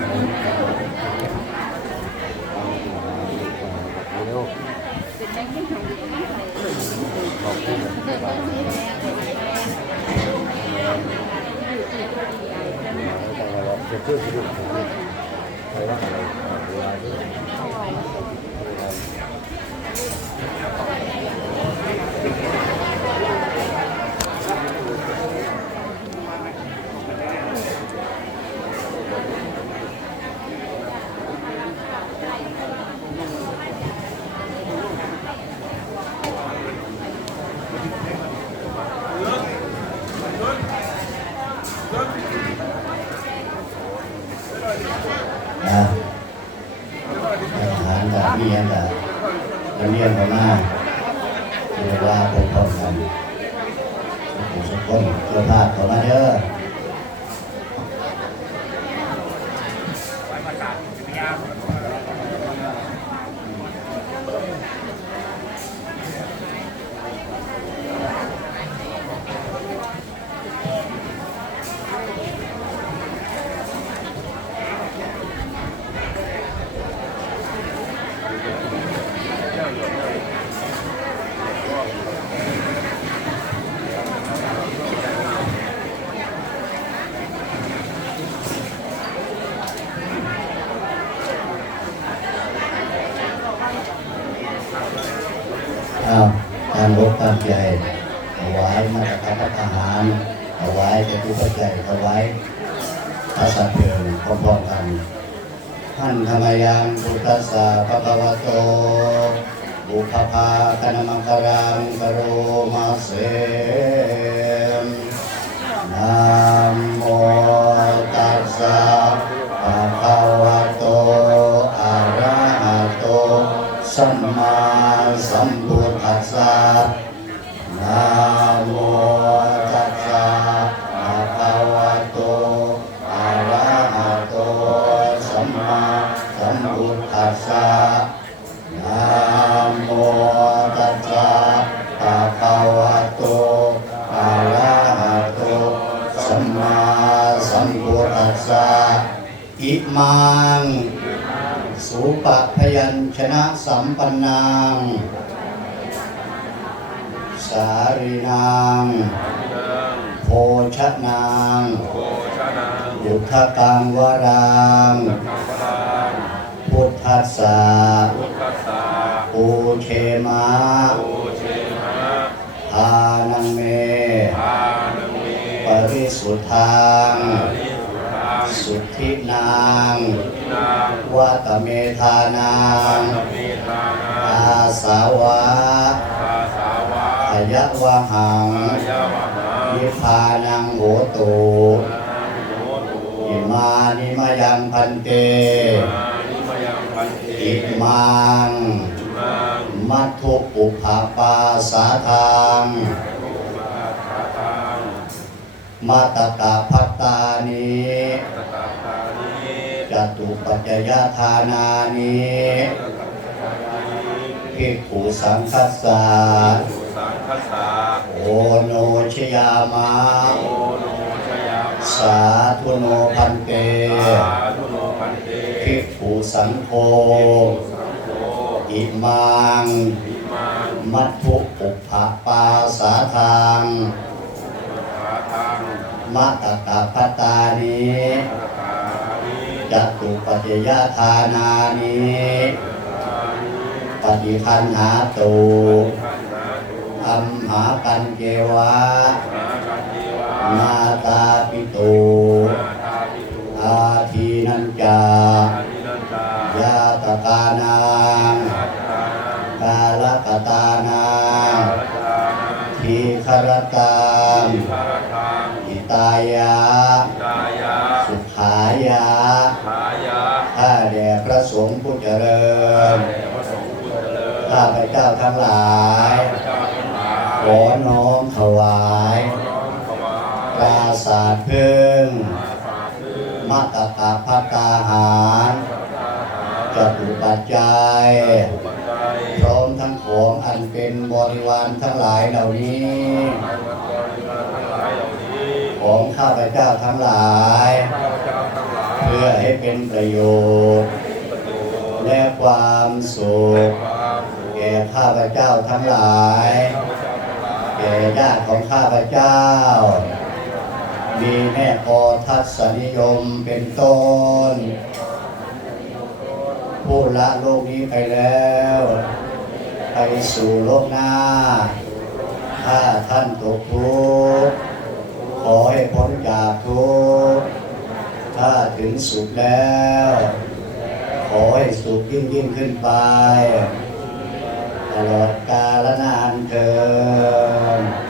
เร็วขอบคุณจะเพื่อสะดวกใครว่าอะไรเวลาที่ นะอาหารแบบนี้แบบเรียนกันมาเวลาพบกันผู้สุขคนเจ้าภาพเข้ามาเด้อ อ้าวการรบการใจถวายมาตรการทหารถวายจะทุกข์ใจถวายพระสัตว์เพลิงพร้อมๆกันท่านธรรมยังพุทธั สะภะคะวะโตอุปภาคณมังคารังกโรมาเสมนะโมตัสสะภะคะวะโตอะระหะโตสัมมาสัม อิมัง สุปะพยัญชนะสัมปันนังสารีนางโภชนางยุทธกังวรังพุทธัสสะปูเชมาทานังเม ปริสุทธัง สุทธินางวัตเมธานังอาสาวะขยวะหังนิพพานังโหตุอิมานิมยังพันเตอิมังมัทธุปุภาปาสาทังมาตตาพัตตานิจ ตุปัจจยทานานิภิกขุสังคัสสะโอโนชยามะสาธุโนพันเตภิกขุสังโฆอิมังมัทธุปุพพปาสาทังมัตตาปตานิ จตุปัจจยทานานิปฏิคันหาตุอัมหาปัญเจวะนาตาปิตุอาทีนันจายาตกานังกาลกตานังทีครตังอิตายะ ระสงฆ์ผู้เจริญข้าพเจ้าทั้งหลาย ขอน้อมถวายปราสาทพึ่งมัตตกะพัตตาหารจตุปัจจัยพร้อมทั้งของอันเป็นบริวารทั้งหลายเหล่านี้ ของข้าพเจ้าทั้งหลายขเพื่อให้เป็นประโยชน์ และความสุขแก่ข้าพเจ้าทั้งหลาย แก่ญาติของข้าพเจ้า มีแม่พอทัศนิยมเป็นต้น ผู้ละโลกนี้ไปแล้ว ไปสู่โลกหน้า ถ้าท่านตกทุกข์ขอให้พ้นจากทุกข์ถ้าถึงสุขแล้ว ขอให้สุขยิ่งยิ่งขึ้นไป ตลอดกาลนานเทินเอ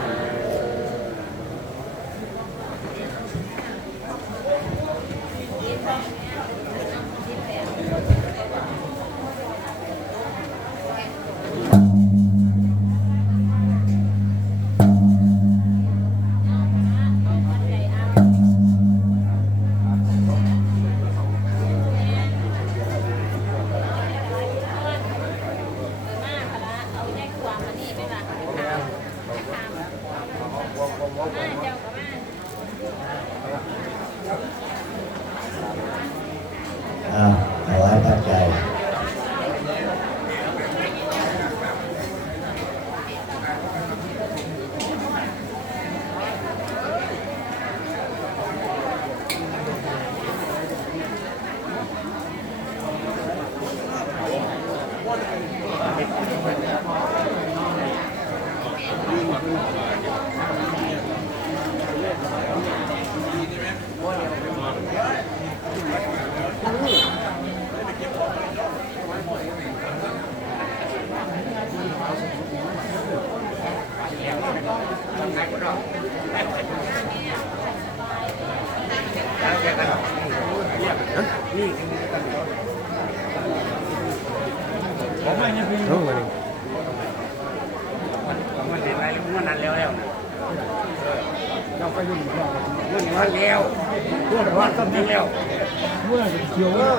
มันแล้วพวกเราต้องยิงแล้วเมื่อเขียวะ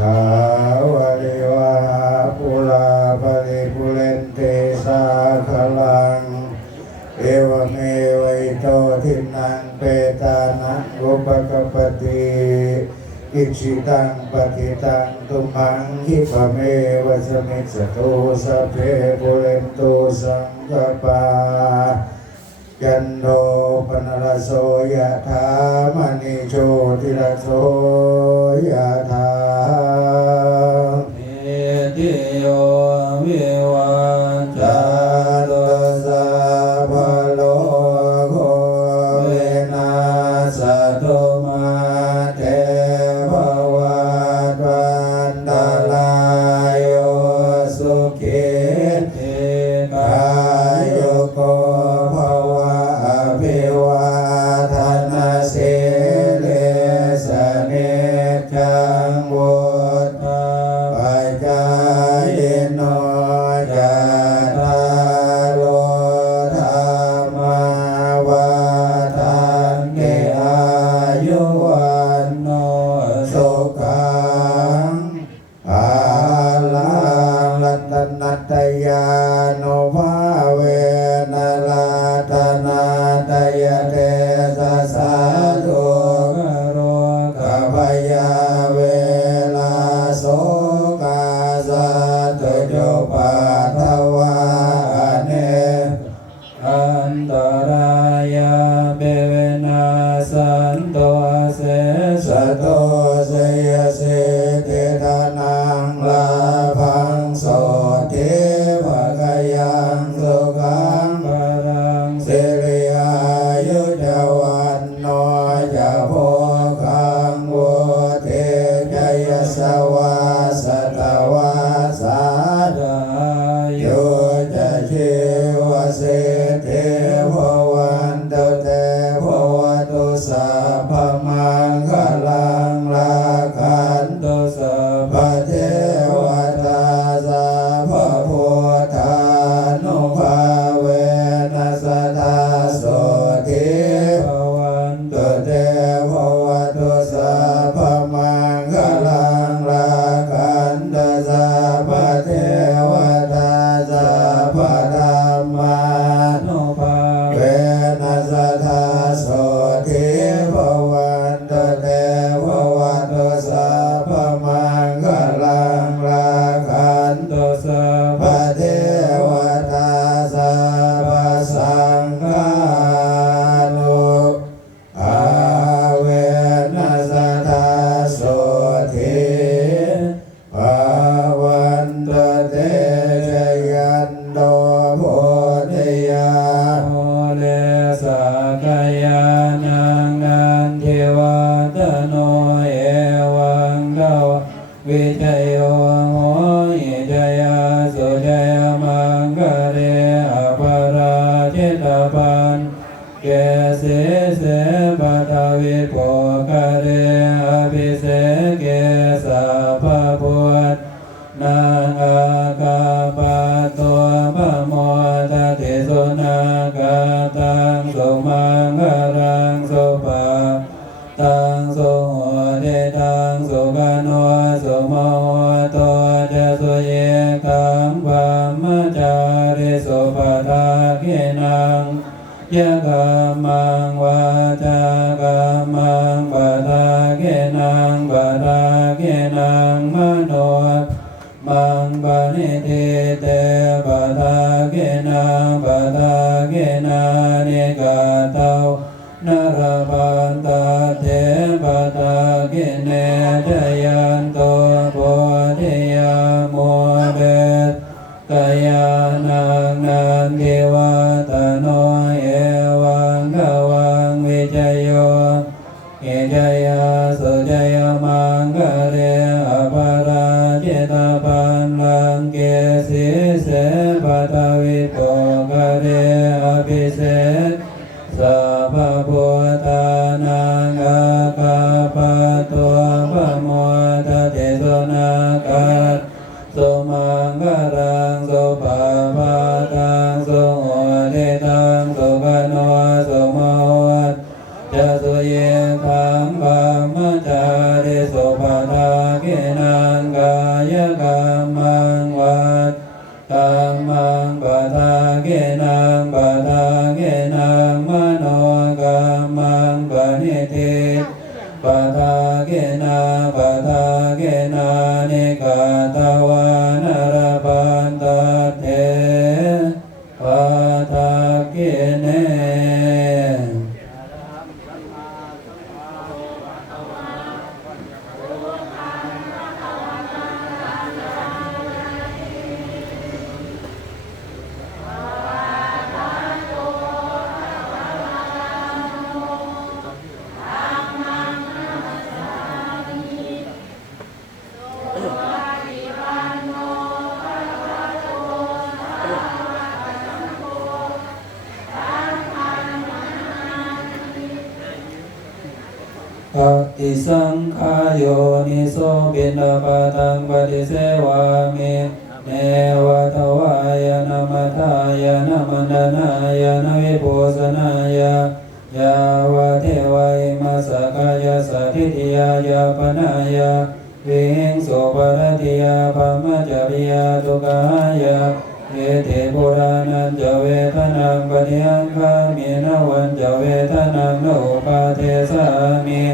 ถาวะริวาหาปุราปริปุเรนเตสาคลัง เอวเมวัยโตทินังเปตานังอุปกปปติอิชิตังปฏิตังตุมังคิปเมวะสมิจสตุสัพเพปุเรนตุสังกปายันโดปนรสโสยะถามณิโชติรสโสยะถา จ วิทยโยโหหิจยาสุจยมังกเรอภราชิตาปันเกเสเสปทวิป มโนมังปะนิทิเตปะทาเกนาปะทาเกนานิกาเตานรปันตาเทปะทาเกเนจยันโตโพธิยาโมเดสกายานังนันเทวาตโนเอวังกวังวิจโยเอจยาสุจยมังกะเร เกสิเสปะทวิโปกเรอภิเศษสัพพุทานังอาคาปะตัวพะโมทเตสนาคัสสุมังกรังสุปาปาตังสุโหเดตังสุกโนสุโมทจะสุเยคังบัมมจาริสุ ตวา สบินาปตังปฏิเสวามิเนวะทวายนามัทายนามันดานายนาวิโพสนายยาวะเทวายมาสกายสถิติยายาปนายาวิงโสปรติยาปมจริยาตุกายาเอเทปุรานันจเวทนังปฏิยังคามินวันจเวทนังโนปาเทสามิ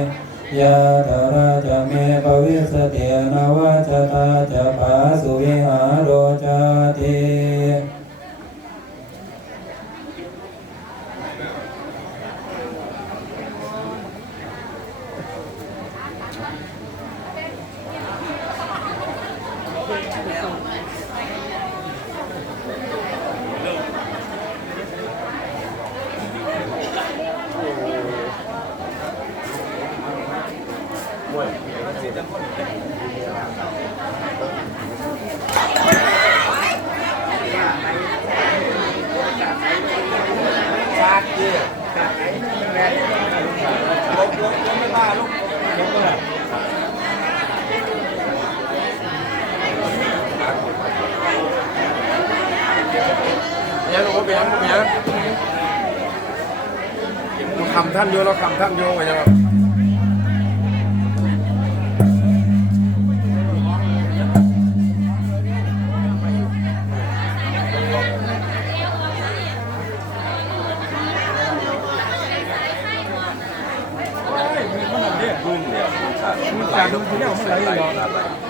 ยาธาราจะเมปวิสตินวัจตาจะปาสุวิหารโรจติ ชาติที่ชาติไหนแม่ลบลบลบไม่ว่าลูกลบเลย ยังโอ้เบียงเบียงเรา คำท่านโยเราคำท่านโยไงยังจากดูที่เนี่ยมันไหลอยู่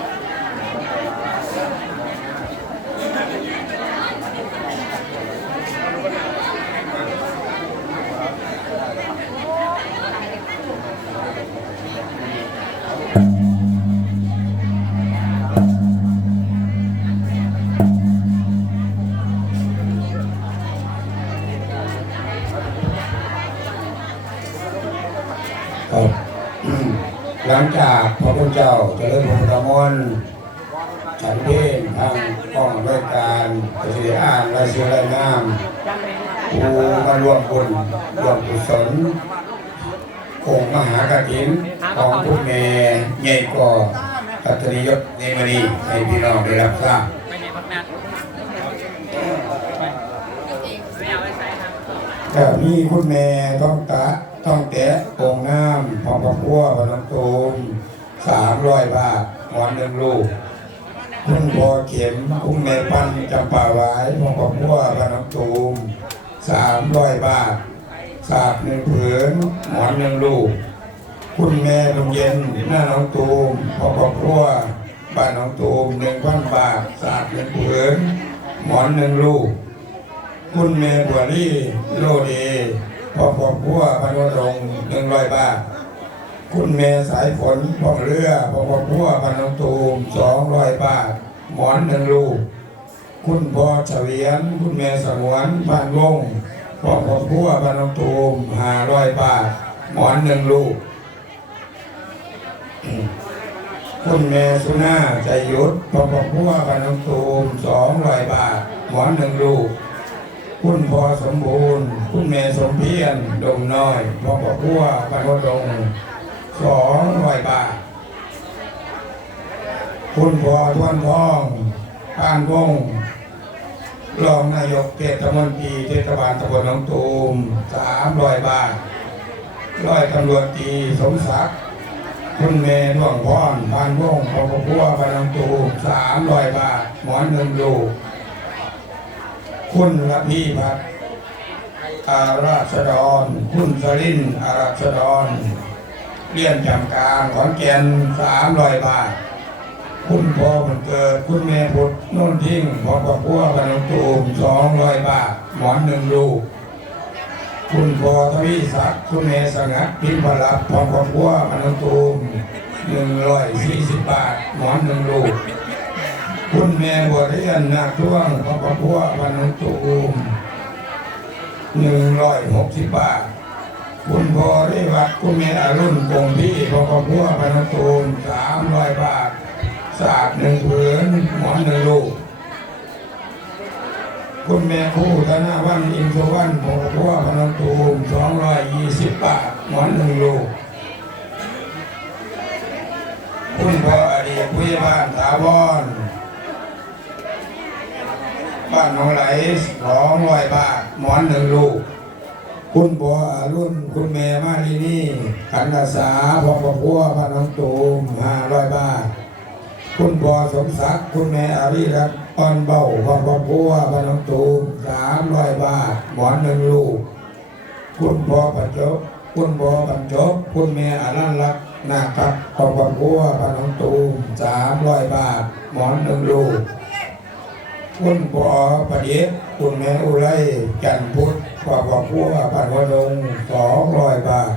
เจ้าเจริญพระพุทธมนต์ฉันเพศทางกองด้วยการปฏิอ่านรายชื่อรายนามผู้มาร่วมบุญร่วมกุศลองค์มหากฐินของผู้แม่ใหญ่ก่อปัตตนิยศในมณีให้พี่น้องได้รับทราบก็มีคุณแม่ต้องตะต้องแตะองค์น้ำของพระพัวพระน้ำตูม สามร้อยบาทหมอนหนึ่งลูก คุณพอเข็มคุณแม่ปั้นจำป่าไว้ของพระพัวพน้ำตูมสามร้อยบาท สาบหนึ่งผืนหมอนหนึ่งลูก คุณแม่ลงเย็นหน้าน้องตูมของพระพัวบ้านน้องตูมหนึ่งพันบาท สาบหนึ่งผืนหมอนหนึ่งลูก คุณเมบัวลี่โลเดพอพอพัวพนวรงหนึ่งร้อยบาท คุณเมสายฝนพ่องเรือพ่อพ่อพัวพนวตูมสองร้อยบาท หมอนหนึ่งลูก คุณพ่อเฉลียน คุณแม่สงวนบ้านวงพ่อพ่อพัวพนวตูมห้าร้อยบาท หมอนหนึ่งลูก คุณแม่สุนาใจยุทธพอพ่อพัวพนวตูมสองร้อยบาท หมอนหนึ่งลูกคุณพ่อสมบูรณ์ คุณแม่สมเพียรดงน้อยพ่อปอพัวปานวดง สองร้อยบาท คุณพ่อทวนทองปานวงรองนายกเทศมนตรีเทศบาลตำบลหนองตูมสามร้อยบาทร้อยตำรวจตรีสมศักดิ์คุณแม่ดวงพรปานวงพอปอพัวปานหนองตูมสามร้อยบาท หมอนหนึ่งลูกคุณระพีพัฒอาราชดร คุณสลินอาราชดร เรียนจำการขอนแก่นสามร้อยบาท คุณพ่อมันเกิด คุณแม่พุทธโน่นทิ้งพอประพัวพนมตูมสองร้อยบาท หมอนหนึ่งลูก คุณพ่อทวีศักดิ์คุณแม่สงัดพิมพลับพอประพัวพนมตูมหนึ่งร้อยสี่สิบบาท หมอนหนึ่งลูก คุณแม่บัวเรียนนาคท่วงพระประพัวพันธุตูมหนึ่งร้อยหกสิบบาท คุณพ่อได้วัดคุณแม่อรุณคงพี่พระประพัวพันตูมสามร้อยบาทศาสตร์หนึ่งผืนหมอนหนึ่งลูก คุณแม่คู่ธนาวันอินทวันพระประพัวพันตูมสองร้อยยี่สิบบาทหมอนหนึ่งลูก คุณพ่ออดีตผู้ใหญ่บ้านถาวรบ้านหนองไหลสองร้อยบาทหมอนหนึ่งลูก คุณบัวอารุ่นคุณแม่มาลีนี่ขันอาสาพอประพัวพน้องตูมห้าร้อยบาท คุณพ่อสมศักดิ์คุณแม่อารีรัตน์อ่อนเบาพอประพัวพน้องตูมสามร้อยบาท หมอนหนึ่งลูก คุณพ่อปัจจบคุณพ่อบรรจบคุณแม่อารันรักนาคครับพอประพัวพน้องตูมสามร้อยบาท หมอนหนึ่งลูก คุณปอประเดชคุณแม่อุไรจันพุทธ ปอปอพัวปันวดงสองร้อยบาท